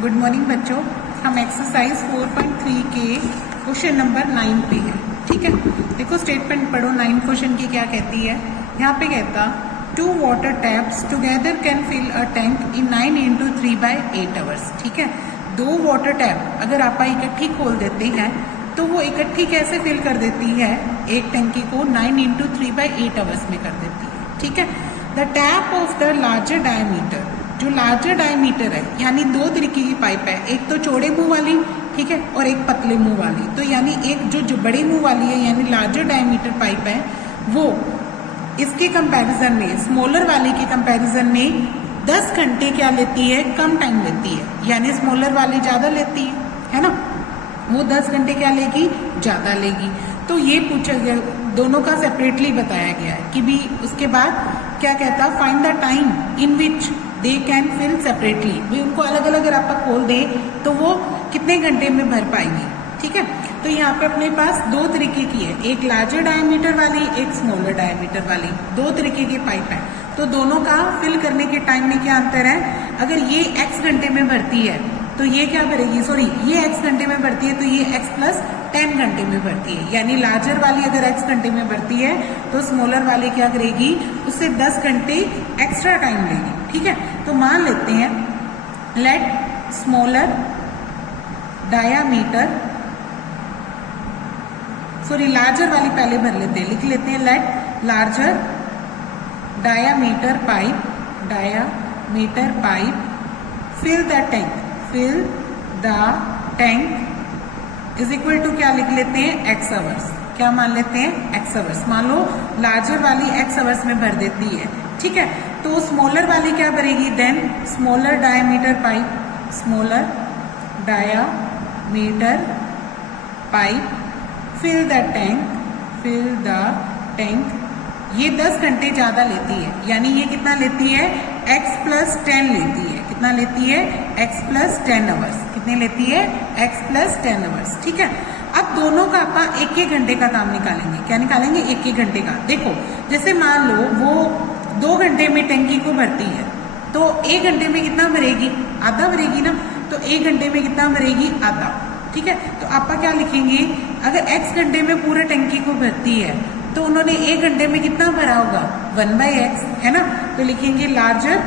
Good morning बच्चों, हम exercise 4.3 के क्वेश्चन नंबर 9 पे है। ठीक है, देखो स्टेटमेंट पढ़ो। 9 क्वेश्चन की क्या कहती है। यहाँ पे कहता 2 water taps together can fill a tank in 9 into 3/8 hours. ठीक है, 2 वाटर टैप अगर आप इकट्ठी खोल देते हैं तो वो इकट्ठी कैसे फिल कर देती है, एक टंकी को 9 into 3/8 आवर्स में कर देती है। ठीक है, the tap of the larger diameter, जो लार्जर डायमीटर है यानी 2 तरीके की पाइप है, एक तो चौड़े मुंह वाली, ठीक है, और एक पतले मुंह वाली। तो यानी एक जो बड़े मुंह वाली है यानी लार्जर डायमीटर पाइप है, वो इसके कंपैरिजन में स्मॉलर वाली के कंपैरिजन में 10 घंटे क्या लेती है, कम टाइम लेती है। यानी स्मॉलर वाली ज्यादा लेती है ना, वो 10 घंटे क्या लेगी, ज्यादा लेगी। तो ये पूछा गया, दोनों का सेपरेटली बताया गया है कि भी उसके बाद क्या कहता, find the time in which they can fill separately. भी उनको अलग अलग अगर आप खोल दे तो वो कितने घंटे में भर पाएंगी। ठीक है, तो यहाँ पे अपने पास 2 तरीके की है, एक लार्जर डायमीटर वाली, एक स्मॉलर डायमीटर वाली, 2 तरीके की पाइप है। तो दोनों का फिल करने के टाइम में क्या अंतर है, अगर ये x घंटे में भरती है तो ये क्या भरेगी, सॉरी ये x घंटे में भरती है तो ये x + 10 घंटे में भरती है। यानी लार्जर वाली अगर x घंटे में भरती है तो स्मॉलर वाली क्या करेगी, उससे 10 घंटे एक्स्ट्रा टाइम लेगी। ठीक है, तो मान लेते हैं let smaller diameter, sorry larger वाली पहले भर लेते हैं, लिख लेते हैं let larger diameter pipe fill the tank is equal to क्या लिख लेते हैं, x आवर्स। क्या मान लेते हैं, x आवर्स। मान लो लार्जर वाली x आवर्स में भर देती है। ठीक है, तो स्मॉलर वाली क्या भरेगी, then smaller diameter pipe fill the tank, ये 10 घंटे ज्यादा लेती है। यानी ये कितना लेती है, x + 10 लेती है। कितना लेती है, x + 10 आवर्स। कितने लेती है, x + 10 आवर्स। ठीक है, अब दोनों का आप 1-1 घंटे का काम निकालेंगे। क्या निकालेंगे, 1-1 घंटे का। देखो जैसे मान लो वो 2 घंटे में टंकी को भरती है तो 1 घंटे में कितना भरेगी, आधा भरेगी ना। तो 1 घंटे में कितना भरेगी, आधा। ठीक है, तो आप क्या लिखेंगे, अगर x घंटे में पूरे टंकी को भरती है तो उन्होंने 1 घंटे में कितना भरा होगा, 1/x, है ना। तो लिखेंगे larger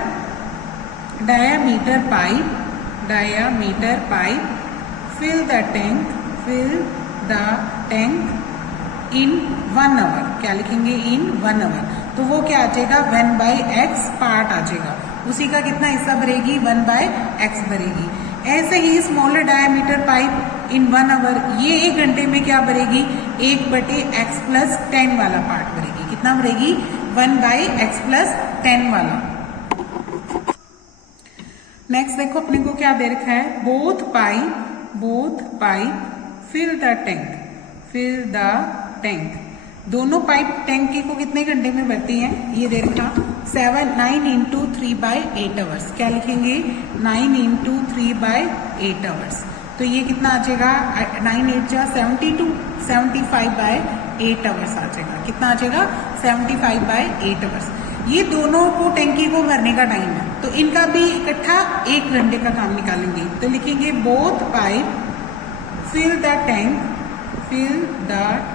diameter pipe fill the tank in 1 hour. क्या लिखेंगे, इन 1 आवर। तो वो क्या आ जाएगा, 1/x पार्ट आ जाएगा, उसी का कितना हिस्सा भरेगी, 1/x भरेगी। ऐसे ही smaller diameter pipe in 1 hour, ये 1 घंटे में क्या भरेगी, 1/x + 10 वाला पार्ट भरेगी। कितना भरेगी, 1/x + 10 वाला। नेक्स्ट देखो अपने को क्या दे रखा है, both pipe fill the tank. दोनों पाइप टैंकी को कितने घंटे में भरती हैं, ये दे रखा 9 into 3/8 आवर्स। क्या लिखेंगे, 9 into 3/8 आवर्स। तो ये कितना आ जाएगा, 9×8 = 72, 75/8 आवर्स आ जाएगा। कितना आ जाएगा, 75/8 आवर्स। ये दोनों को टैंकी को भरने का टाइम है, तो इनका भी इकट्ठा 1 घंटे का काम निकालेंगे। तो लिखेंगे both pipe fill the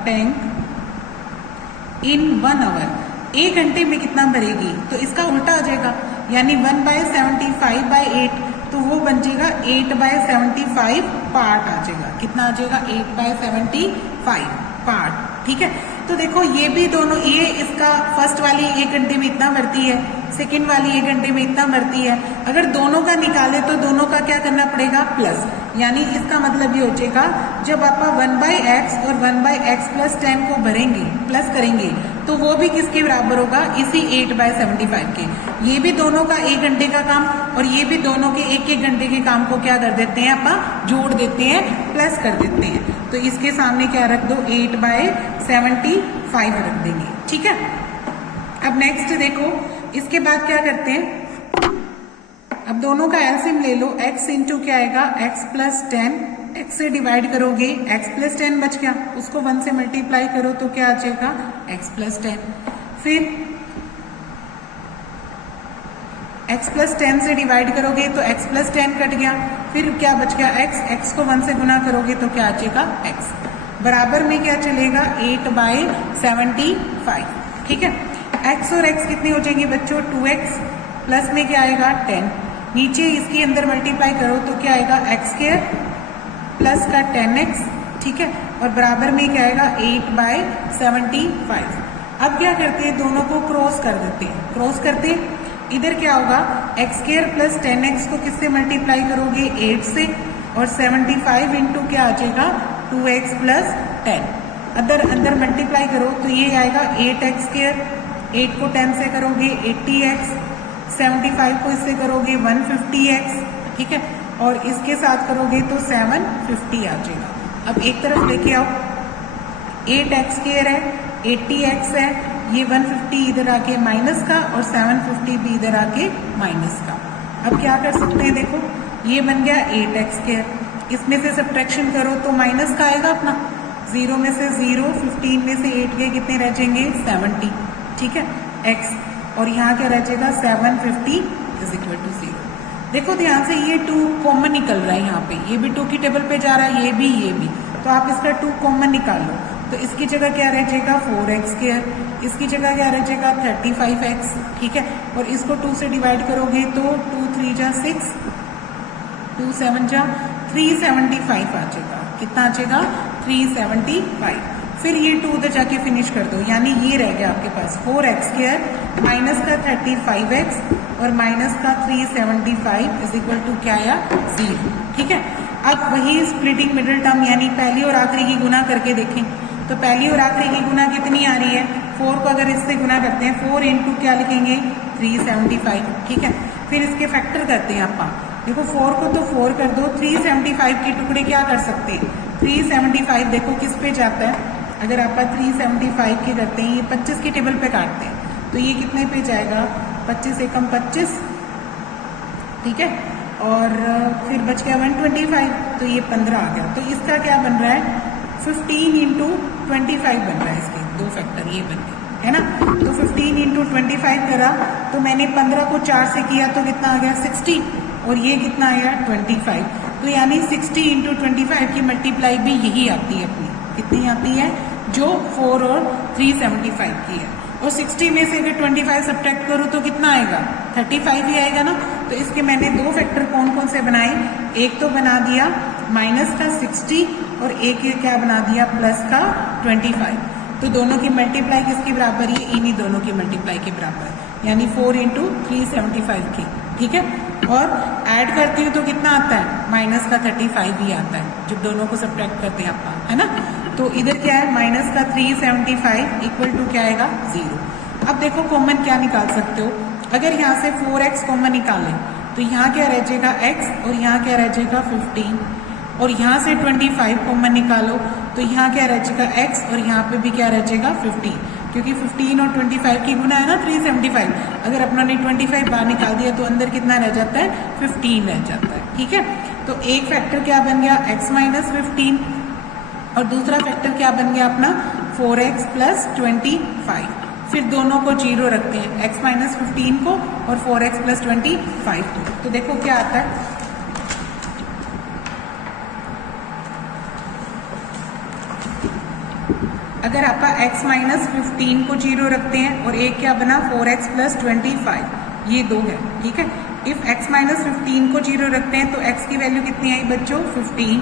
tank in 1 hour. 1 घंटे में कितना भरेगी, तो इसका उल्टा आ जाएगा, यानी 1/75/8, तो वो बन जाएगा 8/75 पार्ट आ जाएगा। कितना आ जाएगा, 8/75 पार्ट। ठीक है, तो देखो ये भी दोनों, ये इसका फर्स्ट वाली 1 घंटे में इतना भरती है, सेकेंड वाली 1 घंटे में इतना भरती है। अगर दोनों का निकाले तो दोनों का क्या करना पड़ेगा, प्लस। यानी इसका मतलब ये हो जाएगा, जब आप 1/x और 1/x + 10 को भरेंगे, प्लस करेंगे, तो वो भी किसके बराबर होगा, इसी 8/75 के। ये भी दोनों का 1 घंटे का काम और ये भी दोनों के 1-1 घंटे के काम को क्या कर देते हैं, आप जोड़ देते हैं, प्लस कर देते हैं। तो इसके सामने क्या रख दो, 8/75 रख देंगे। ठीक है, अब नेक्स्ट देखो, इसके बाद क्या करते हैं, अब दोनों का एलसीएम ले लो, x इंटू क्या आएगा, x + 10, x से डिवाइड करोगे, x + 10 बच गया, उसको 1 से मल्टीप्लाई करो तो क्या आ जाएगा, x + 10। फिर x प्लस 10 से डिवाइड करोगे तो x प्लस 10 कट गया, फिर क्या बच गया x, x को 1 से गुना करोगे तो क्या बचेगा x, बराबर में क्या चलेगा 8/75, ठीक है। x और x कितने हो जाएंगे बच्चों 2x, प्लस में क्या आएगा 10, नीचे इसके अंदर मल्टीप्लाई करो तो क्या आएगा x स्क्वायर प्लस का 10x, ठीक है, और बराबर में क्या आएगा 8/75। अब क्या करते हैं, दोनों को क्रॉस कर देते हैं, क्रॉस करते हैं, इधर क्या होगा x स्क्वायर प्लस 10x को किससे मल्टीप्लाई करोगे 8 से, और 75 इंटू क्या आ जाएगा 2x प्लस 10, अंदर मल्टीप्लाई करो तो ये आएगा 8x स्क्वायर, 8 को 10 से करोगे 80x, 75 को इससे करोगे 150x, ठीक है, और इसके साथ करोगे तो 750 आ जाएगा। अब एक तरफ लेके आओ, 8x स्क्वायर है, 80x है, ये 150 इधर आके माइनस का और 750 भी इधर आके माइनस का। अब क्या कर सकते हैं, देखो ये बन गया 8x स्क्वायर, इसमें से सब्ट्रैक्शन करो तो माइनस का आएगा अपना, 0 में से 0, 15 में से 8 गए, कितने रह जाएंगे 70, ठीक है, x, और यहाँ क्या रह जाएगा 750 इज इक्वल टू 0। देखो ध्यान से ये 2 कॉमन निकल रहा है, यहाँ पे ये भी 2 की टेबल पे जा रहा है, ये भी, तो आप इसका 2 कॉमन निकाल लो, तो इसकी जगह क्या रह जाएगा 4x स्क्वायर, इसकी जगह क्या रह जाएगा 35x, ठीक है, और इसको 2 से डिवाइड करोगे तो 2 3 जा 6, 2 7 जा 375 आ जाएगा, कितना आ जाएगा 375। फिर ये 2 उधर जाके फिनिश कर दो, यानी ये रह गया आपके पास 4x स्क्वायर माइनस का 35x और माइनस का 375 इज इक्वल टू क्या आया 0, ठीक है। अब वही स्प्लिटिंग मिडिल टर्म यानी पहली और आखिरी की गुना करके देखें, तो पहली और आखिरी की गुना कितनी आ रही है, 4 को अगर इससे गुना करते हैं 4 इंटू क्या लिखेंगे 375, ठीक है, फिर इसके फैक्टर करते हैं आप, देखो 4 को तो 4 कर दो, 375 के टुकड़े क्या कर सकते हैं, 375 देखो किस पे जाता है, अगर आप 375 के करते हैं, ये 25 की टेबल पे काटते हैं तो ये कितने पे जाएगा 25 एकम 25, ठीक है, और फिर बच गया 125, तो ये 15 आ गया, तो इसका क्या बन रहा है 15 इंटू 25 बन रहा है, इसके 2 फैक्टर ये बन गए, है ना। तो 15 इंटू 25 करा तो मैंने 15 को 4 से किया तो कितना आ गया 60, और ये कितना आया 25, तो यानी 60 इंटू 25 की मल्टीप्लाई भी यही आती है अपनी, कितनी आती है जो 4 और 375 की है, और 60 में से अगर 25 सब्ट्रैक्ट करूँ तो कितना आएगा 35 ही आएगा ना। तो इसके मैंने 2 फैक्टर कौन कौन से बनाए, एक तो बना दिया माइनस का 60 और एक ये क्या बना दिया प्लस का 25, तो दोनों की मल्टीप्लाई किसके बराबर है, इन्हीं दोनों की मल्टीप्लाई के बराबर, यानी 4 इंटू 375 की, ठीक है, और ऐड करती हूँ तो कितना आता है माइनस का 35 ही आता है जब दोनों को सब्ट्रैक्ट करते हैं आप, है ना। तो इधर क्या है माइनस का 375 इक्वल टू क्या आएगा 0। अब देखो कॉमन क्या निकाल सकते हो, अगर यहाँ से 4x कॉमन निकालें तो यहाँ क्या रह जाएगा x, और यहाँ क्या रह जाएगा 15, और यहाँ से 25 कॉमन निकालो तो यहाँ क्या रह जाएगा x, और यहाँ पे भी क्या रह जाएगा 15, क्योंकि 15 और 25 की गुना है ना 375, अगर अपनों ने 25 बाहर निकाल दिया तो अंदर कितना रह जाता है 15 रह जाता है, ठीक है। तो एक फैक्टर क्या बन गया x माइनस 15, और दूसरा फैक्टर क्या बन गया अपना 4x प्लस 25, फिर दोनों को 0 रखते हैं, x माइनस 15 को और 4x प्लस 25 को, तो देखो क्या आता है, अगर आप x माइनस 15 को 0 रखते हैं और एक क्या बना 4x प्लस 25, ये 2 है, ठीक है। इफ x माइनस 15 को 0 रखते हैं तो x की वैल्यू कितनी आई बच्चों 15,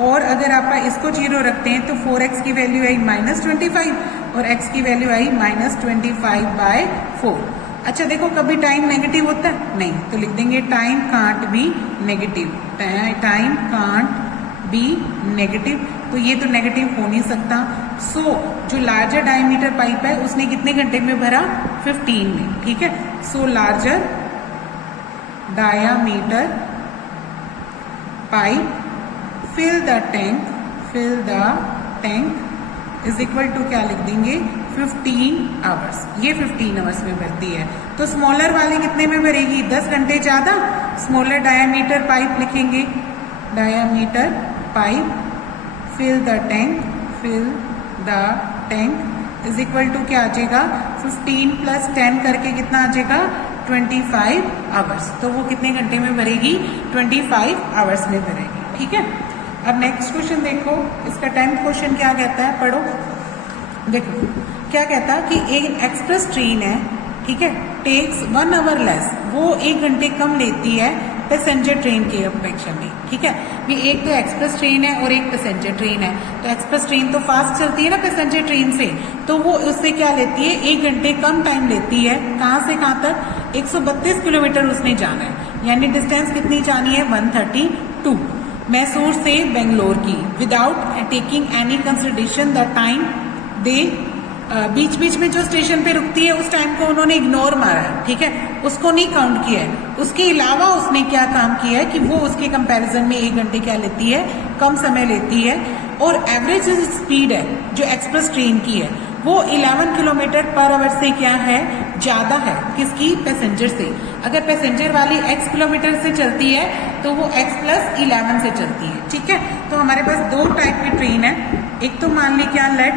और अगर आप इसको 0 रखते हैं तो 4x की वैल्यू आई माइनस 25 और x की वैल्यू आई माइनस 25/4। अच्छा देखो कभी टाइम नेगेटिव होता है नहीं, तो लिख देंगे time can't be negative, time can't be negative, तो ये तो नेगेटिव हो नहीं सकता। सो जो लार्जर डायमीटर पाइप है उसने कितने घंटे में भरा 15 में, ठीक है। So larger diameter pipe fill the tank is equal to क्या लिख देंगे 15 आवर्स, ये 15 आवर्स में भरती है। तो स्मॉलर वाली कितने में भरेगी 10 घंटे ज्यादा, स्मॉलर डायामीटर पाइप लिखेंगे, diameter pipe fill the tank is equal to क्या आ जाएगा 15 प्लस 10 करके कितना आ जाएगा 25 आवर्स। तो वो कितने घंटे में भरेगी? 25 आवर्स में भरेगी। ठीक है, अब नेक्स्ट क्वेश्चन देखो, इसका 10th क्वेश्चन क्या कहता है, पढ़ो। देखो क्या कहता है कि एक एक्सप्रेस ट्रेन है, ठीक है, टेक्स 1 आवर लेस, वो 1 घंटे कम लेती है पैसेंजर ट्रेन की अपेक्षा में। ठीक है, ये एक तो एक्सप्रेस ट्रेन है और एक पैसेंजर ट्रेन है। तो एक्सप्रेस ट्रेन तो फास्ट चलती है ना पैसेंजर ट्रेन से, तो वो उससे क्या लेती है, 1 घंटे कम टाइम लेती है। कहाँ से कहाँ तक? 132 किलोमीटर उसने जाना है, यानी डिस्टेंस कितनी जानी है? 132 मैसूर से बेंगलोर की, without taking any consideration the time they, बीच बीच में जो स्टेशन पे रुकती है उस टाइम को उन्होंने इग्नोर मारा है। ठीक है, उसको नहीं काउंट किया है। उसके अलावा उसने क्या काम किया है कि वो उसके कंपैरिजन में 1 घंटे क्या लेती है, कम समय लेती है। और एवरेज स्पीड है जो एक्सप्रेस ट्रेन की है वो 11 किलोमीटर पर आवर से क्या है, ज्यादा है। किसकी? पैसेंजर से। अगर पैसेंजर वाली x किलोमीटर से चलती है तो वो x + 11 से चलती है। ठीक है, तो हमारे पास 2 टाइप की ट्रेन है। एक तो मान ली क्या, let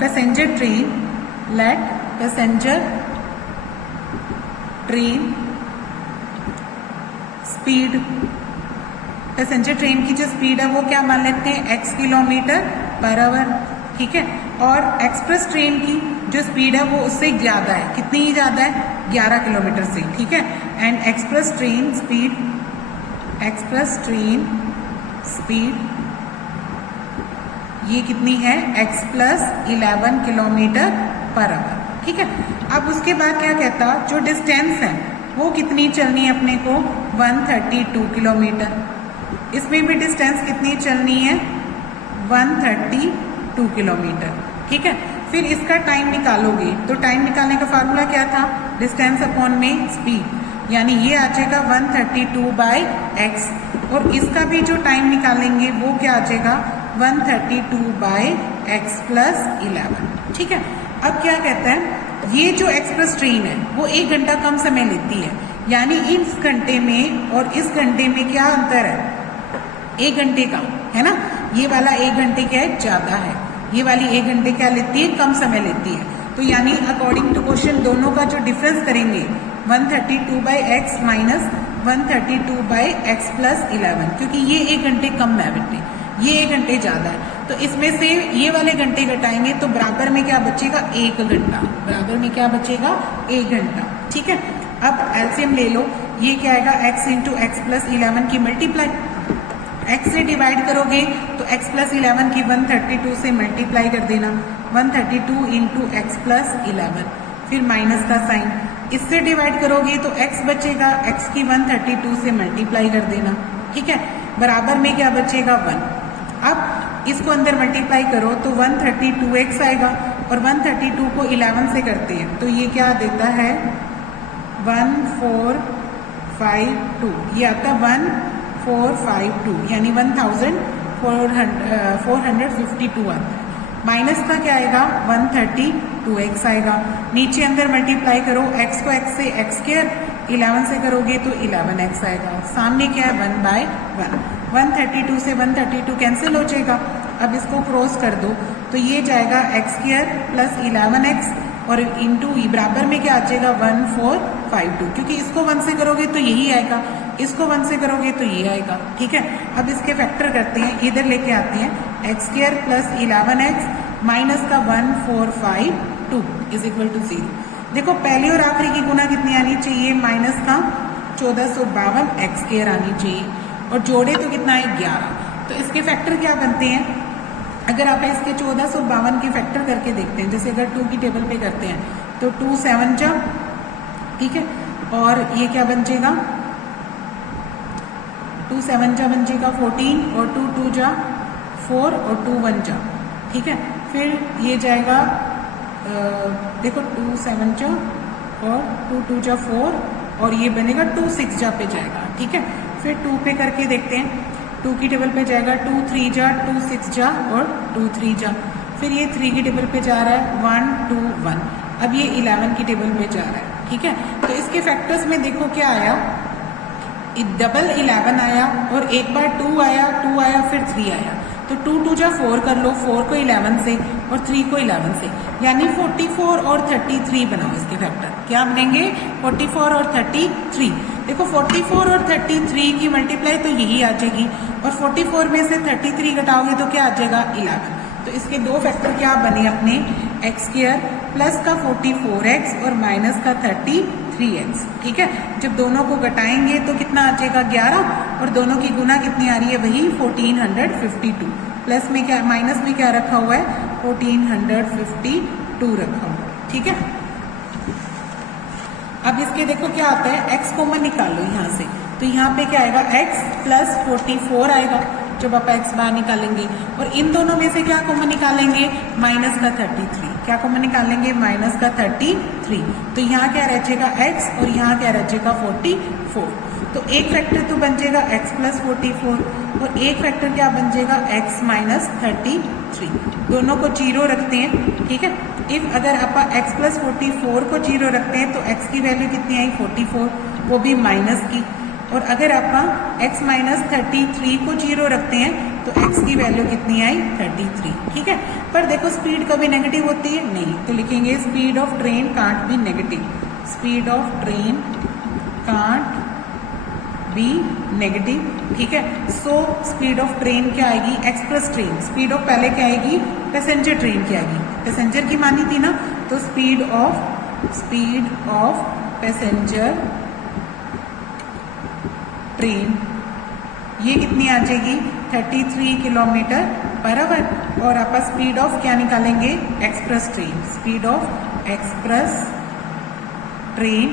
passenger train, let passenger train speed, passenger train की जो स्पीड है वो क्या मान लेते हैं, x किलोमीटर पर आवर। ठीक है, और एक्सप्रेस ट्रेन की जो स्पीड है वो उससे ज्यादा है। कितनी ही ज्यादा है? 11 किलोमीटर से। ठीक है, and express train speed, express train speed ये कितनी है, x + 11 किलोमीटर पर आवर। ठीक है, अब उसके बाद क्या कहता, जो डिस्टेंस है वो कितनी चलनी है अपने को, 132 किलोमीटर। इसमें भी डिस्टेंस कितनी चलनी है, 132 किलोमीटर। ठीक है, फिर इसका टाइम निकालोगे तो टाइम निकालने का फार्मूला क्या था, डिस्टेंस अपॉन में स्पीड, यानी ये आ जाएगा 132/x। और इसका भी जो टाइम निकालेंगे वो क्या आ जाएगा, 132/x + 11। ठीक है, अब क्या कहता है, ये जो एक्सप्रेस ट्रेन है वो 1 घंटा कम समय लेती है, यानी इस घंटे में और इस घंटे में क्या अंतर है, 1 घंटे का, है ना। ये वाला 1 घंटे क्या है, ज्यादा है। ये वाली 1 घंटे क्या लेती है, कम समय लेती है। तो यानी अकॉर्डिंग टू क्वेश्चन दोनों का जो डिफरेंस करेंगे 132/x - 132/x + 11, क्योंकि ये 1 घंटे कम है बेटे, ये 1 घंटे ज्यादा है। तो इसमें से ये वाले घंटे घटाएंगे तो बराबर में क्या बचेगा, 1 घंटा। बराबर में क्या बचेगा, 1 घंटा। ठीक है, अब एलसीएम ले लो, ये क्या आएगा, x × x + 11 की मल्टीप्लाई, x से डिवाइड करोगे तो x + 11 की 132 से मल्टीप्लाई कर देना, 132 × x + 11, फिर माइनस का साइन। इससे डिवाइड करोगे तो x बचेगा, x की 132 से मल्टीप्लाई कर देना। ठीक है, बराबर में क्या बचेगा, 1। अब इसको अंदर मल्टीप्लाई करो तो 132x आएगा, और 132 को 11 से करते हैं तो ये क्या देता है, 1452, ये आता है 1452, यानी 1452 आता है। माइनस का क्या आएगा, 132x आएगा। नीचे अंदर मल्टीप्लाई करो, x को x से x², 11 से करोगे तो 11x आएगा। सामने क्या है, 1/1, 132 से 132 कैंसिल हो जाएगा। अब इसको क्रॉस कर दो तो ये जाएगा x² + 11x, और इंटू बराबर में क्या आ जाएगा, 1452, क्योंकि इसको 1 से करोगे तो यही आएगा, इसको 1 से करोगे तो ये आएगा। ठीक है, अब इसके फैक्टर करते हैं, इधर लेके आते हैं, x² + 11x माइनस का 1452 = 0। देखो पहली और आखिरी की गुना कितनी आनी चाहिए, माइनस का 1452x² आनी चाहिए, और जोड़े तो कितना है, 11। तो इसके फैक्टर क्या बनते हैं, अगर आप इसके 1452 के फैक्टर करके देखते हैं, जैसे अगर 2 की टेबल पे करते हैं तो 2 7 जा, ठीक है, और ये क्या बन जाएगा, 2 7 जा बन जाएगा 14, और 2 2 जा 4, और 2 1 जा। ठीक है, फिर ये जाएगा देखो 2 7 जा और 2 2 जा 4, और ये बनेगा 2 6 जा पे जाएगा। ठीक है, फिर 2 पे करके देखते हैं, 2 की टेबल पे जाएगा 2 3 जा, 2 6 जा और 2 3 जा। फिर ये 3 की टेबल पे जा रहा है 1 2 1। अब ये 11 की टेबल पे जा रहा है। ठीक है, तो इसके फैक्टर्स में देखो क्या आया, डबल 11 आया, और एक बार 2 आया, 2 आया, फिर 3 आया। तो 2 2 जा 4 कर लो, 4 को 11 से और 3 को 11 से, यानी 44 और 33 बनाओ इसके फैक्टर। क्या बनेंगे? 44 और 33। देखो 44 और 33 की मल्टीप्लाई तो यही आ जाएगी, और 44 में से 33 घटाओगे तो क्या आ जाएगा? 11। तो इसके दो फैक्टर क्या बने अपने? एक्स स्क्वायर प्लस का 44x और माइनस का 33x। ठीक है, जब दोनों को घटाएंगे तो कितना आ जाएगा? 11, और दोनों की गुना कितनी आ रही है? वही 1452। प्लस में क्या, माइनस में क्या रखा हुआ है? 1452 रखा हुआ है। ठीक है, अब इसके देखो क्या आता है, x कॉमन निकालो यहाँ से, तो यहाँ पे क्या आएगा? x प्लस 44 आएगा जब आप x बाहर निकालेंगे, और इन दोनों में से क्या कॉमन निकालेंगे? माइनस का 33। क्या कॉमन निकालेंगे? माइनस का 33। तो यहाँ क्या रह जाएगा? x, और यहाँ क्या रह जाएगा? 44। तो एक फैक्टर तो बन जाएगा x प्लस 44, और एक फैक्टर क्या बन जाएगा? x minus 33। दोनों को 0 रखते हैं। ठीक है, इफ अगर आप x प्लस 44 को 0 रखते हैं तो x की वैल्यू कितनी आई? 44, वो भी माइनस की। और अगर आप x माइनस 33 को 0 रखते हैं तो x की वैल्यू कितनी आई? 33। ठीक है, पर देखो स्पीड कभी नेगेटिव होती है? नहीं, तो लिखेंगे speed of train can't be negative. Speed of train can't be negative. ठीक है, सो स्पीड ऑफ ट्रेन क्या आएगी? Express train. स्पीड ऑफ पहले क्या आएगी? पैसेंजर ट्रेन की आएगी, पैसेंजर की मानी थी ना, तो स्पीड ऑफ पैसेंजर ट्रेन ये कितनी आ जाएगी? 33 किलोमीटर पर आवर। और आप स्पीड ऑफ क्या निकालेंगे? Express train. Speed of express train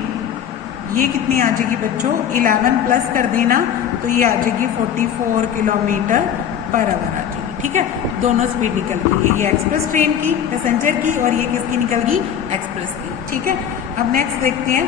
ये कितनी आ जाएगी बच्चों? 11 प्लस कर देना तो ये आ जाएगी 44 किलोमीटर पर आवर आ जाएगी। ठीक है, दोनों स्पीड निकल गई, ये एक्सप्रेस ट्रेन की, पैसेंजर की, और ये किसकी निकल गई? एक्सप्रेस की। ठीक है, अब नेक्स्ट देखते हैं।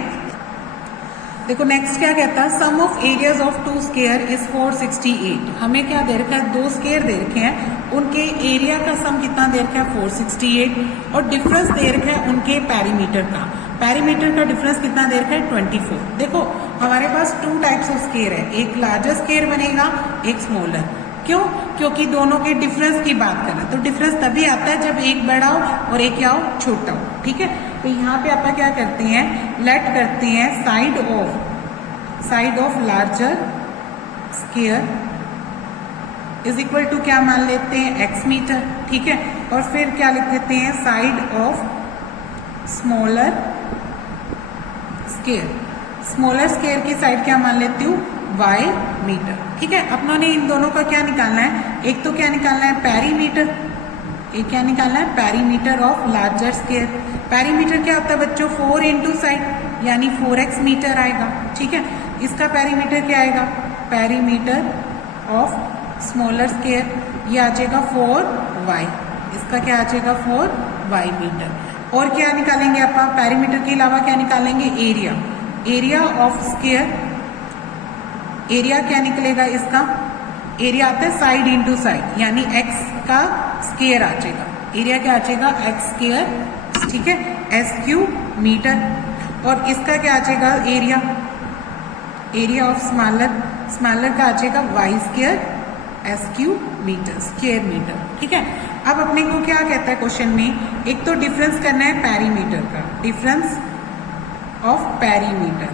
देखो नेक्स्ट क्या कहता है? Sum of areas of 2 square is 468। हमें क्या दे रखा है? 2 स्क्वायर दे रखे हैं, उनके एरिया का सम कितना दे रखा है? 468, और डिफरेंस दे रखा है उनके पैरीमीटर का। पैरीमीटर का डिफरेंस कितना दे रखा है? 24। देखो हमारे पास 2 टाइप्स ऑफ स्क्वायर है, एक लार्जर स्क्वायर बनेगा, एक स्मॉलर। क्यों? क्योंकि दोनों के डिफरेंस की बात करें तो डिफरेंस तभी आता है जब एक बड़ा हो और एक क्या हो? छोटा हो। ठीक है, तो यहाँ पे आप क्या करते हैं? लेट करते हैं side of larger square is equal to क्या मान लेते हैं? x metre. ठीक है, और फिर क्या लिख देते हैं? Side of smaller square. Smaller square की साइड क्या मान लेती हूँ? y metre. ठीक है, अपनों ने इन दोनों का क्या निकालना है? एक तो क्या निकालना है? पैरीमीटर। एक क्या निकालना है? Perimeter of larger square. Perimeter क्या होता है बच्चों? 4 इंटू साइड, यानी 4x मीटर आएगा। ठीक है, इसका पैरीमीटर क्या आएगा? पैरीमीटर ऑफ स्मॉलर स्क्वायर ये आ जाएगा 4y। इसका क्या आ जाएगा? 4y metre. और क्या निकालेंगे आप? पैरीमीटर के अलावा क्या निकालेंगे? Area. Area of square, area क्या निकलेगा इसका? एरिया आता है साइड इंटू साइड, यानी x का स्क्वायर आ जाएगा। एरिया क्या आ जाएगा? x square. ठीक है, SQ मीटर। और इसका क्या आ जाएगा? एरिया ऑफ स्मॉलर का आ जाएगा y square SQ metre, square metre. ठीक है, अब अपने को क्या कहता है क्वेश्चन में? एक तो डिफरेंस करना है पैरीमीटर का, डिफरेंस ऑफ पैरीमीटर।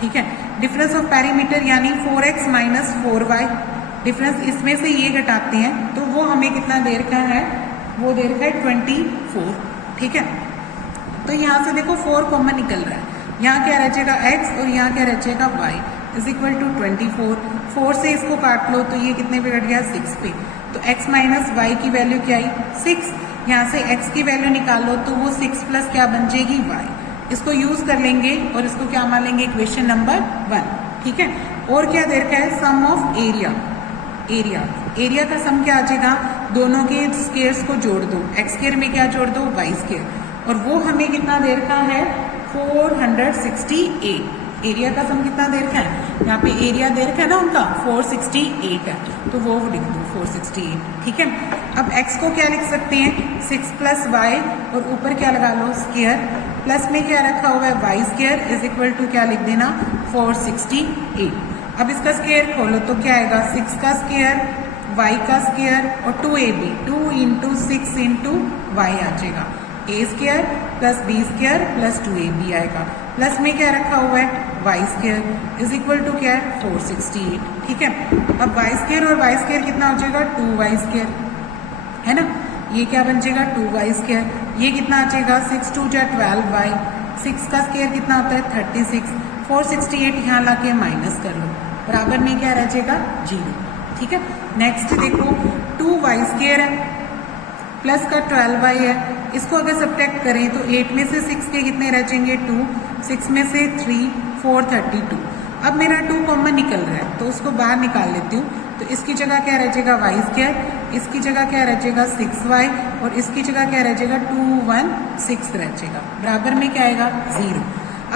ठीक है, डिफरेंस ऑफ पैरीमीटर यानी 4x माइनस 4y। डिफरेंस इसमें से ये घटाते हैं तो वो हमें कितना दे रखा है? वो दे रखा है 24। ठीक है, तो यहाँ से देखो 4 कॉमन निकल रहा है, यहाँ क्या रह जाएगा? x, और यहाँ क्या रह जाएगा? y is equal to 24। 4 से इसको काट लो तो ये कितने पे कट गया? 6 पे। तो x माइनस y की वैल्यू क्या आई? 6। यहाँ से x की वैल्यू निकाल लो तो वो 6 प्लस क्या बन जाएगी? y। इसको यूज कर लेंगे और इसको क्या मान लेंगे? Equation number 1। ठीक है, और क्या दे रखा है? सम ऑफ एरिया का सम क्या आ जाएगा? दोनों के स्क्वायर्स को जोड़ दो, x स्क्वायर में क्या जोड़ दो? y स्क्वायर, और वो हमें कितना दे रखा है? 468। एरिया का सम कितना दे रखा है? यहाँ पे एरिया दे रखा है ना उनका 468 है, तो वो लिख दो 468। ठीक है, अब x को क्या लिख सकते हैं? 6 प्लस y, और ऊपर क्या लगा लो? स्क्वायर। प्लस में क्या रखा हुआ है? y square is equal to क्या लिख देना? 468। अब इसका स्क्वायर खोलो तो क्या आएगा 6 का स्क्वायर, y का स्क्वायर और 2ab, 2 इंटू 6 इंटू वाई आ जाएगा, a square plus b square plus 2ab आएगा, प्लस में क्या रखा हुआ है y square is equal to क्या है 468, ठीक है। अब y स्क्वायर और y स्क्वायर कितना हो जाएगा 2y स्क्वायर, है ना, ये क्या बन जाएगा 2y स्क्वायर, ये कितना आ जाएगा 6 2 जा 12y, 6 का स्क्वायर कितना होता है 36, 468 यहाँ ला के माइनस कर लो, बराबर में क्या रह जाएगा 0, ठीक है। नेक्स्ट देखो 2y स्क्वायर है प्लस का 12y है, इसको अगर सब्ट्रैक्ट करें तो 8 में से 6 के कितने रह जाएंगे 2, 6 में से 3 4 32। अब मेरा 2 कॉमन निकल रहा है तो उसको बाहर निकाल लेती हूँ, तो इसकी जगह क्या रह जाएगा y स्क्वायर, इसकी जगह क्या रह जाएगा 6y और इसकी जगह क्या रह जाएगा 216 रह जाएगा, बराबर में क्या आएगा 0।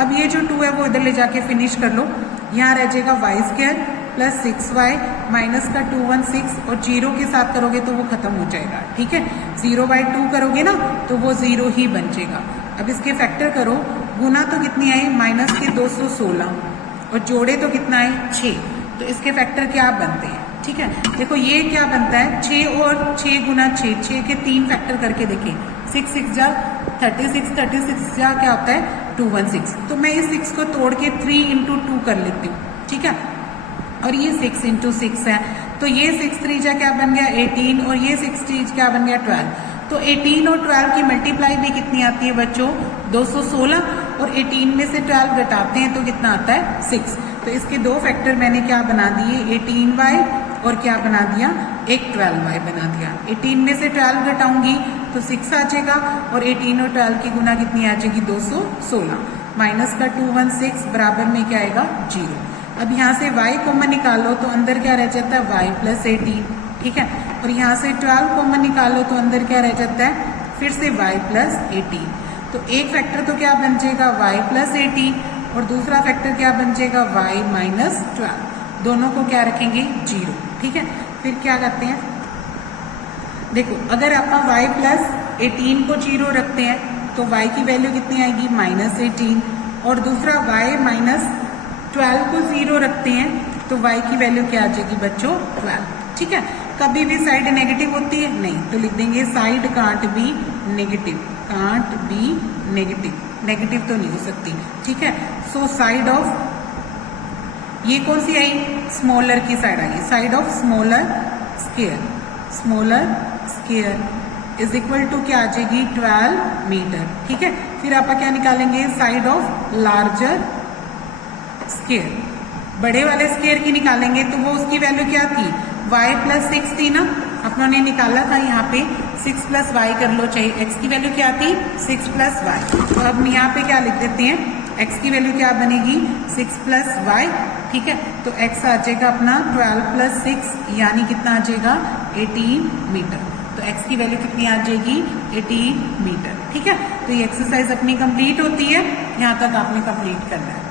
अब ये जो 2 है वो इधर ले जाके फिनिश कर लो, यहाँ रह जाएगा y square plus 6y minus का 216 और 0 के साथ करोगे तो वो खत्म हो जाएगा, ठीक है। 0/2 करोगे ना तो वो 0 ही बन जाएगा। अब इसके फैक्टर करो, गुना तो कितनी आई माइनस के 216 और जोड़े तो कितना है 6, तो इसके फैक्टर क्या बनते हैं, ठीक है। देखो ये क्या बनता है 6 और 6 गुना 6, 6 के 3 फैक्टर करके देखें, 6 6 जा 36, 36 जा क्या होता है 216, तो मैं इस 6 को तोड़ के 3 इंटू 2 कर लेती हूँ, ठीक है। और ये 6 इंटू 6 है तो ये 6 3 जा क्या बन गया 18 और ये 6 3 क्या बन गया 12, तो 18 और 12 की मल्टीप्लाई भी कितनी आती है बच्चों 216 और 18 में से 12 घटाते हैं तो कितना आता है 6, तो इसके दो फैक्टर मैंने क्या बना दिए 18y और क्या बना दिया एक 12y बना दिया। 18 में से 12 घटाऊंगी तो 6 आ जाएगा और 18 और 12 की गुना कितनी आ जाएगी 216 माइनस का 216 बराबर में क्या आएगा 0। अब यहाँ से y कॉमन निकालो तो अंदर क्या रह जाता है y प्लस 18, ठीक है, और यहाँ से 12 कॉमन निकालो तो अंदर क्या रह जाता है फिर से y प्लस 18, तो एक फैक्टर तो क्या बन जाएगा y प्लस 18 और दूसरा फैक्टर क्या बन जाएगा y माइनस 12, दोनों को क्या रखेंगे 0, ठीक है। फिर क्या करते हैं देखो, अगर आप y प्लस 18 को 0 रखते हैं तो y की वैल्यू कितनी आएगी माइनस 18 और दूसरा y माइनस 12 को 0 रखते हैं तो y की वैल्यू क्या आ जाएगी बच्चों 12, ठीक है। कभी भी साइड नेगेटिव होती है नहीं, तो लिख देंगे side can't be negative, can't be negative, negative तो नहीं हो सकती, ठीक है। सो साइड ऑफ ये कौन सी आई स्मॉलर की साइड आई, side of smaller square, smaller square is equal to क्या आ जाएगी 12 मीटर, ठीक है। फिर आप क्या निकालेंगे साइड ऑफ लार्जर स्क्वायर, बड़े वाले स्क्वायर की निकालेंगे तो वो उसकी वैल्यू क्या थी y प्लस 6 थी ना, अपनों ने निकाला था यहाँ पे 6 प्लस वाई कर लो, चाहिए x की वैल्यू क्या थी 6 प्लस वाई, तो अब यहाँ पे क्या लिख देते हैं x की वैल्यू क्या बनेगी 6 प्लस वाई, ठीक है। तो x आ जाएगा अपना 12 प्लस 6 यानी कितना आ जाएगा 18 मीटर, तो x की वैल्यू कितनी आ जाएगी 18 मीटर, ठीक है। तो ये एक्सरसाइज अपनी कंप्लीट होती है, यहाँ तक आपने कंप्लीट करना है।